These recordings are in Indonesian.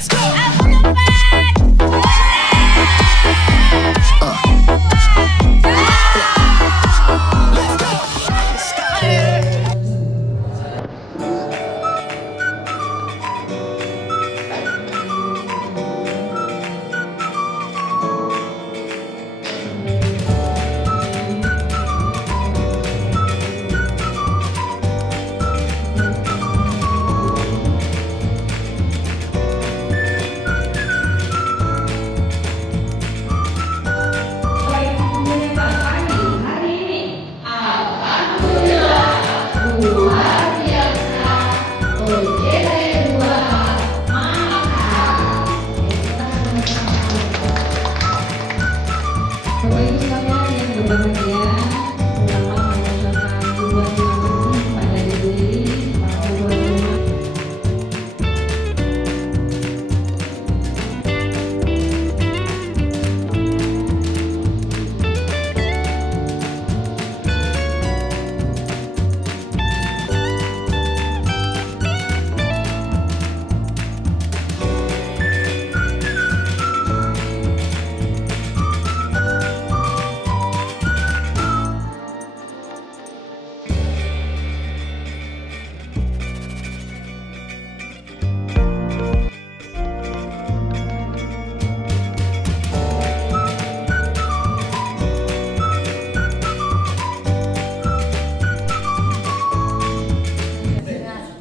Let's go. I wanna fight. Let's go. Bapak Ibu sekalian yang berbahagia, selamat mengucapkan dua tahun pada diri maupun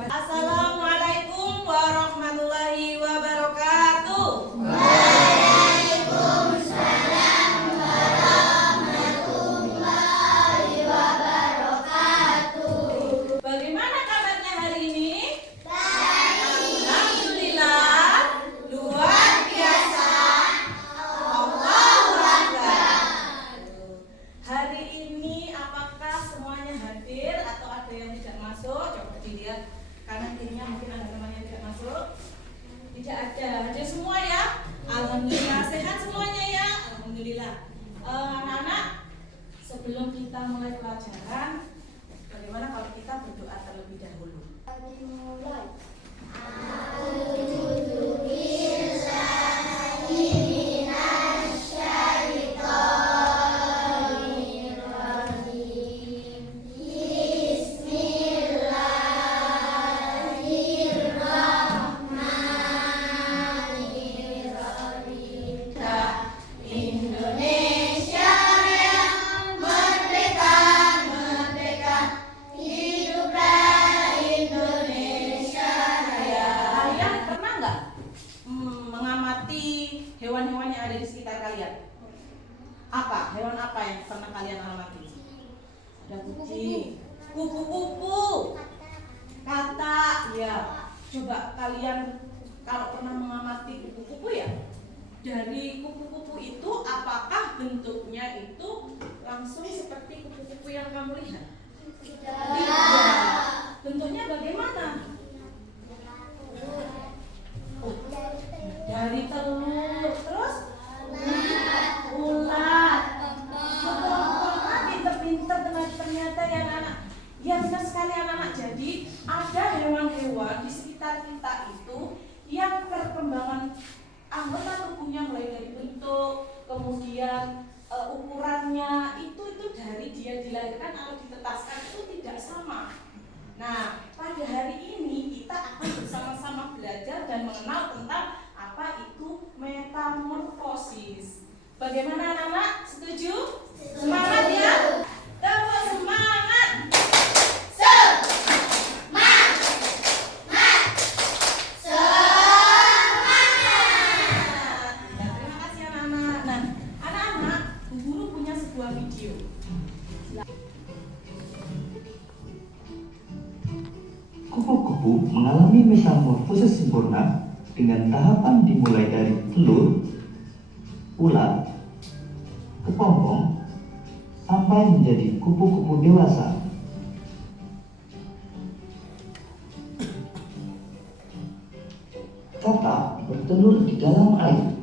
Assalamualaikum warahmatullahi wabarakatuh. Bagaimana kabarnya hari ini? Alhamdulillah, luar biasa. Allahu Akbar. Hari ini apakah semuanya hadir atau ada yang tidak masuk? Coba dilihat kanan kirinya, mungkin ada teman yang tidak masuk. Tidak ada, hadir semua ya. Alhamdulillah, sehat semuanya ya. Alhamdulillah. Anak-anak, sebelum kita mulai pelajaran, bagaimana kalau kita berdoa terlebih dahulu? Indonesia yang merdeka, merdeka, hiduplah Indonesia Raya. Kalian pernah nggak mengamati hewan-hewan yang ada di sekitar kalian? Apa? Hewan apa yang pernah kalian amati? Ada kucing, kupu-kupu, katak, ya. Coba kalian kalau pernah mengamati kupu-kupu ya, dari kupu-kupu itu apakah bentuknya itu langsung seperti kupu-kupu yang kamu lihat? Tidak. Bentuknya bagaimana? Oh, dari telur, terus ulat. Pinter-pinter ternyata ya anak-anak. Ya benar sekali anak-anak. Jadi ada hewan-hewan di sekitar kita itu yang perkembangan anggota tubuhnya mulai dari bentuk, kemudian ukurannya itu dari dia dilahirkan atau ditetaskan itu tidak sama. Nah, pada hari ini kita akan bersama-sama belajar dan mengenal tentang apa itu metamorfosis. Bagaimana anak-anak? Setuju? Semangat ya? Tepuk semangat! Kupu-kupu mengalami metamorfosis sempurna dengan tahapan dimulai dari telur, ulat, kepompong, sampai menjadi kupu-kupu dewasa. Katak bertelur di dalam air.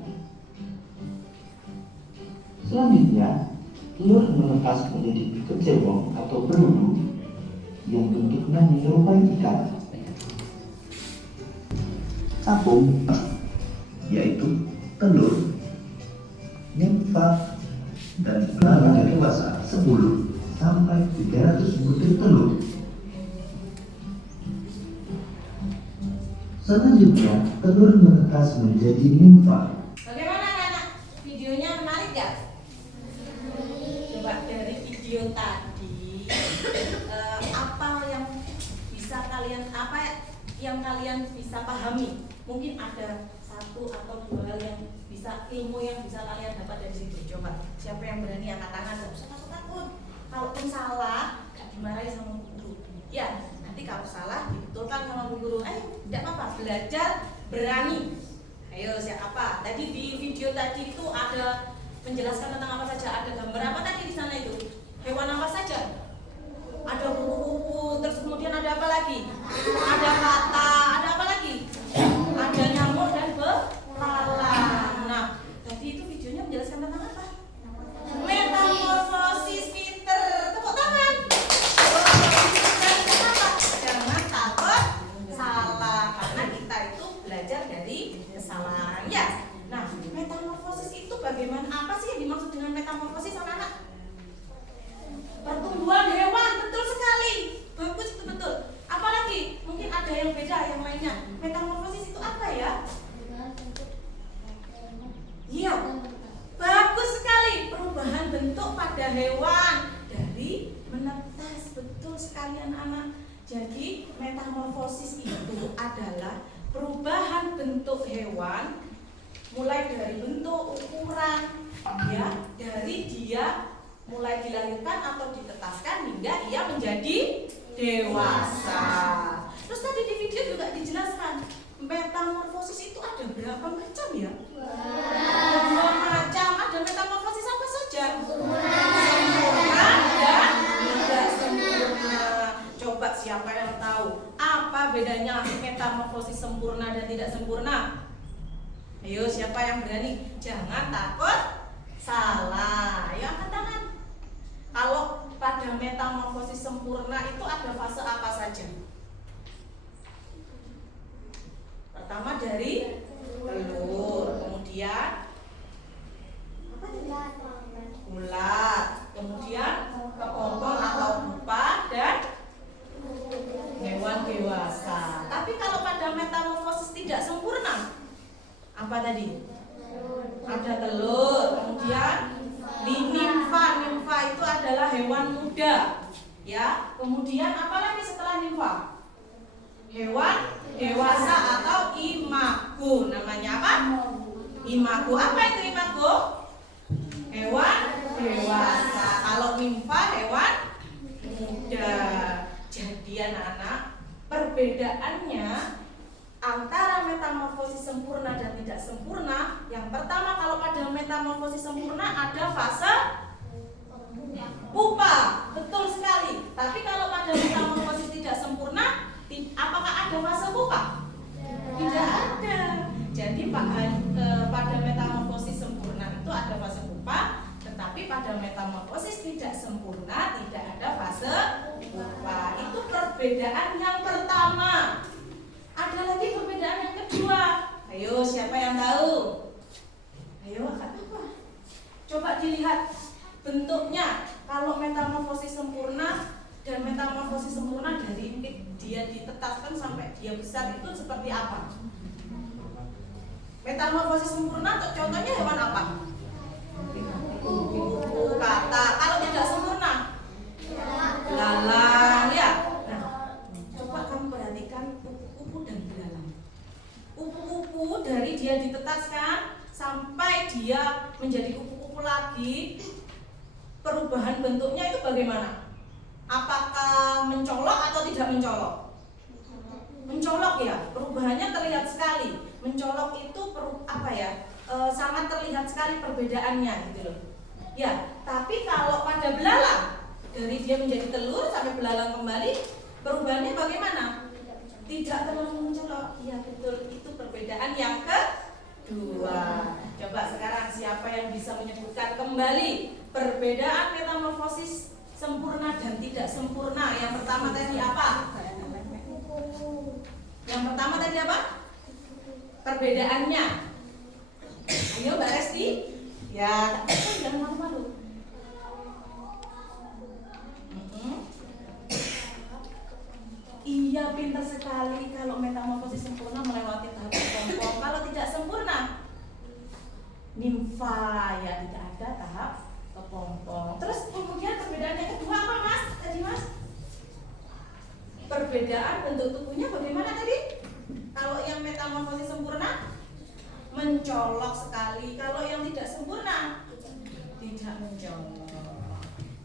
Selanjutnya, telur menetas menjadi kecebong atau berudu yang bentuknya menyerupai ikan. Capung telur, nimfa, dan belalang dewasa 10 sampai 300 butir telur. Selanjutnya, telur menetas menjadi nimfa. Bagaimana anak-anak? Videonya menarik gak? Coba dari video tadi apa yang bisa kalian bisa pahami? Mungkin ada satu atau dua hal yang bisa ilmu yang bisa kalian dapat dari situ. Coba siapa yang berani angkat tangan? Gak usah takut-takut. Kalaupun salah, gak dimarahi sama guru. Ya, nanti kalau salah dibetulkan sama bu guru. Tidak apa-apa, belajar berani. Ayo siapa? Tadi di video tadi itu ada menjelaskan tentang apa saja. Ada gambar apa tadi di sana itu? Hewan apa saja? Ada kupu-kupu, terus kemudian ada apa lagi? Ada kata, ada apa lagi? Ada nyamuk dan belalang. Nah, tadi itu videonya menjelaskan tentang apa? Metamorfosis. Pinter, tepuk tangan. Jangan takut salah, karena kita itu belajar dari kesalahan ya. Nah, metamorfosis itu bagaimana? Apa sih yang dimaksud dengan metamorfosis, anak-anak? Pertumbuhan hewan, betul sekali. Bagus, itu betul. Apalagi? Mungkin ada yang beda, yang lainnya. Metamorfosis itu apa ya? Iya, bagus sekali. Perubahan bentuk pada hewan dari menetas. Betul sekali anak-anak. Jadi metamorfosis itu adalah perubahan bentuk hewan, mulai dari bentuk, ukuran, ya, dari dia mulai dilahirkan atau ditetaskan hingga ia menjadi dewasa. Terus tadi di video juga dijelaskan metamorfosis itu ada berapa macam ya? Dua macam. Ada metamorfosis apa saja? Sempurna dan tidak sempurna. Coba siapa yang tahu apa bedanya metamorfosis sempurna dan tidak sempurna? Ayo siapa yang berani? Jangan takut salah. Ayo angkat tangan. Kalau pada metamorfosis sempurna itu ada fase apa saja? Pertama dari telur, kemudian apa tadi? Bulat, kemudian kepompong atau pupa dan hewan dewasa. Tapi kalau pada metamorfosis tidak sempurna, apa tadi? Ada telur, kemudian nimfa itu adalah hewan muda, ya. Kemudian apa lagi setelah nimfa? Hewan dewasa atau imago. Namanya apa? Imago. Apa itu imago? Hewan dewasa. Kalau nimfa hewan muda. Jadi anak-anak, perbedaannya antara metamorfosis sempurna dan tidak sempurna, yang pertama kalau pada metamorfosis sempurna ada fase pupa, betul sekali. Tapi kalau pada metamorfosis tidak sempurna, apakah ada fase pupa? Tidak ada. Jadi pada metamorfosis sempurna itu ada fase pupa, tetapi pada metamorfosis tidak sempurna tidak ada fase pupa. Itu perbedaan yang pertama. Ada lagi perbedaan yang kedua. Ayo, siapa yang tahu? Ayo, apa? Coba dilihat bentuknya. Kalau metamorfosis sempurna dan metamorfosis sempurna dari dia ditetaskan sampai dia besar itu seperti apa? Metamorfosis sempurna contohnya hewan apa? Kupu, kata. Kalau tidak sempurna? Belalang, ya. Nah, coba kamu perhatikan kupu-kupu dan belalang. Kupu-kupu dari dia ditetaskan sampai dia menjadi kupu-kupu lagi, perubahan bentuknya itu bagaimana? Apakah mencolok atau tidak mencolok? Mencolok ya, perubahannya terlihat sekali. Mencolok itu sangat terlihat sekali perbedaannya gitu loh. Ya, tapi kalau pada belalang dari dia menjadi telur sampai belalang kembali, perubahannya bagaimana? Tidak terlalu mencolok. Ya betul, itu perbedaan yang kedua. Coba sekarang siapa yang bisa menyebutkan kembali perbedaan metamorfosis sempurna dan tidak sempurna? Yang pertama tadi apa? Yang pertama tadi apa? Perbedaannya. Ayo Mbak Resti. Ya, jangan malu-malu. Iya, pintar sekali kalau metamorfosis sempurna melewati tahap kepompong. Kalau tidak sempurna, nimfa, ya tidak ada tahap kepompong. Terus kemudian perbedaan yang kedua apa Mas? Tadi Mas? Perbedaan bentuk tubuhnya bagaimana tadi? Kalau yang metamorfosis sempurna mencolok sekali, kalau yang tidak sempurna tidak mencolok.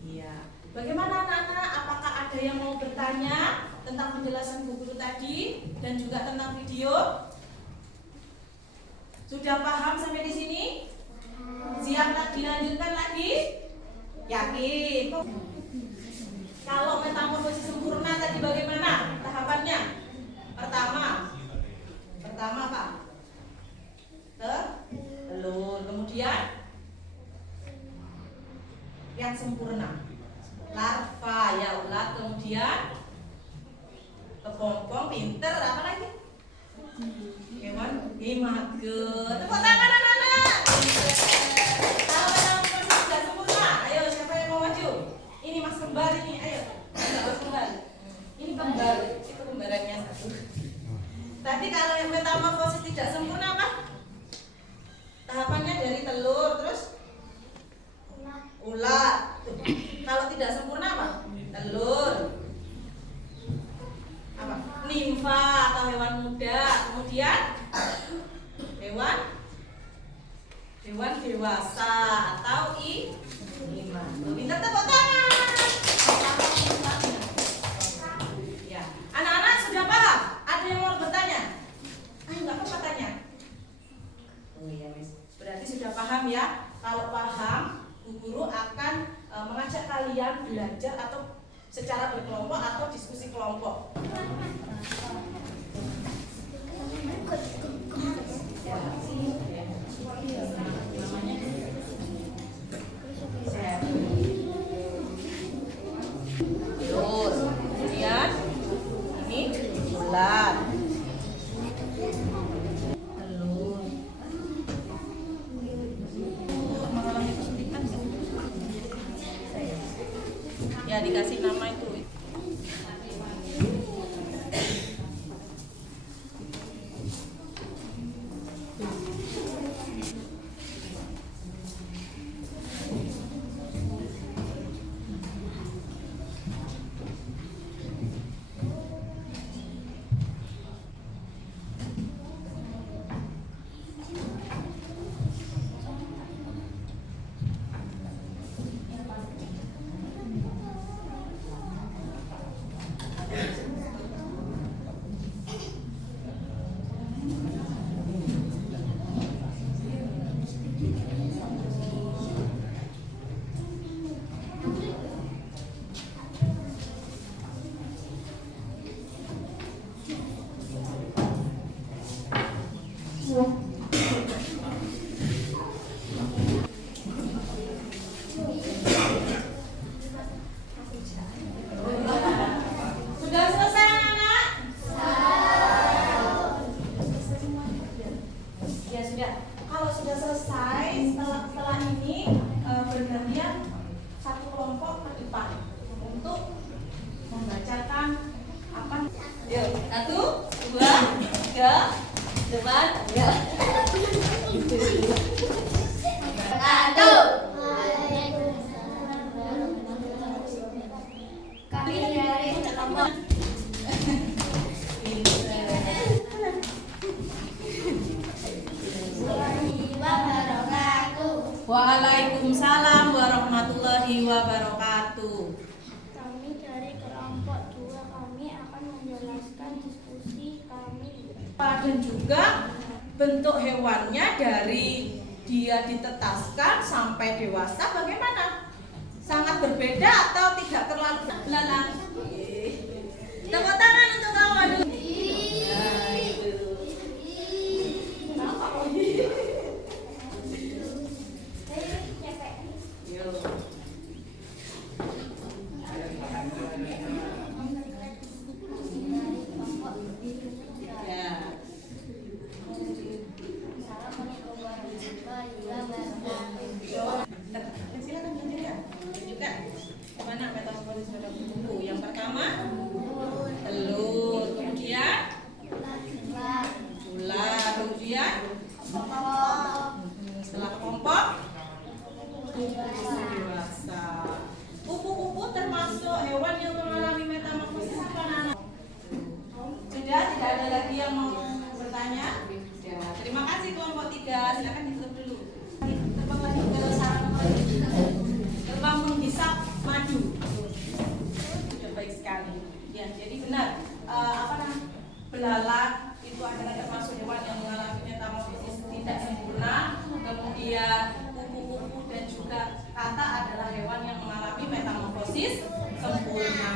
Iya. Bagaimana anak-anak? Apakah ada yang mau bertanya tentang penjelasan Bu Guru tadi dan juga tentang video? Sudah paham sampai di sini? Siap dilanjutkan lagi? Yakin? Kalau metamorfosis sempurna tadi bagaimana tahapannya? Pertama apa? Telur. Kemudian yang sempurna larva, ya ulat. Kemudian kepompong, pinter, apa lagi? Hewan image. Tepuk tangan anak-anak. Kalau metamorfosis sudah sempurna, ayo siapa yang mau maju? Ini Mas Kembar ini, ayo. Mas Kembar. Ini kembar, itu kembarannya satu. Tadi kalau yang metamorfosis tidak sempurna apa? Tahapannya dari telur terus ulat. Kalau tidak sempurna apa? Telur. Apa? Nimfa atau hewan muda. Kemudian hewan dewasa atau image. Pintar, tepuk tangan. Ya, anak-anak sudah paham? Ada yang mau bertanya? Ayo nggak apa-apa tanya. Oh iya, Miss. Berarti sudah paham ya? Kalau paham, Bu Guru akan mengajak kalian belajar atau secara berkelompok atau diskusi kelompok. Terus, kemudian ini ulat. Ya dikasih nama itu. Sudah selesai anak-anak? Ya sudah. Kalau sudah selesai, setelah ini bergantian satu kelompok ke depan untuk membacakan apa? Yuk, 1, 2, 3, depan. Ya. Kami dari kelompok Waalaikumsalam warahmatullahi wabarakatuh. Kami dari kelompok 2, kami akan menjelaskan diskusi kami. Dan juga bentuk hewannya dari dia ditetaskan sampai dewasa bagaimana? Sangat berbeda atau tidak terlalu belalang? Tepuk tangan untuk kawan. Jadi benar, belalang itu adalah termasuk hewan yang mengalami metamorfosis tidak sempurna. Kemudian kupu-kupu dan juga kata adalah hewan yang mengalami metamorfosis sempurna.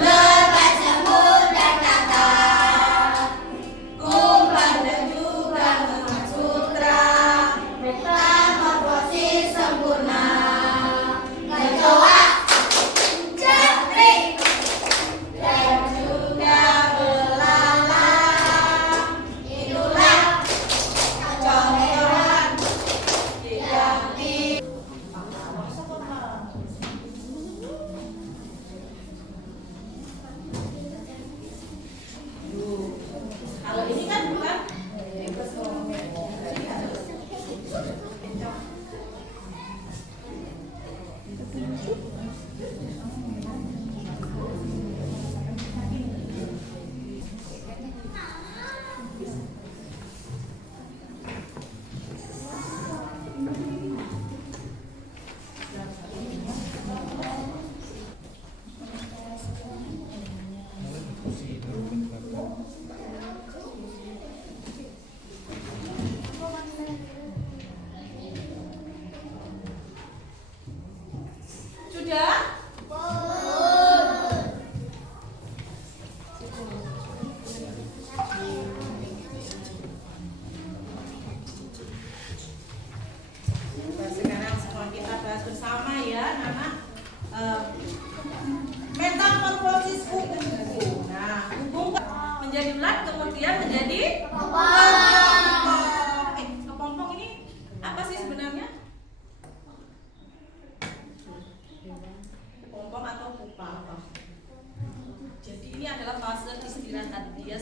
Lepas semut dan kata, kumpan dan juga Muhammad Sutra, metamorfosis sempurna. Kecoa, japrik, dan juga belalang. Itulah hewan yang di Kalau ini kan bukan sudah. Sekarang semua kita bahas bersama ya, anak. Metamorfosis kupu-kupu. Nah, kupu menjadi ulat kemudian menjadi kepompong. Kepompong ini apa sih sebenarnya? Kepompong atau pupa. Jadi ini adalah fase istirahat dia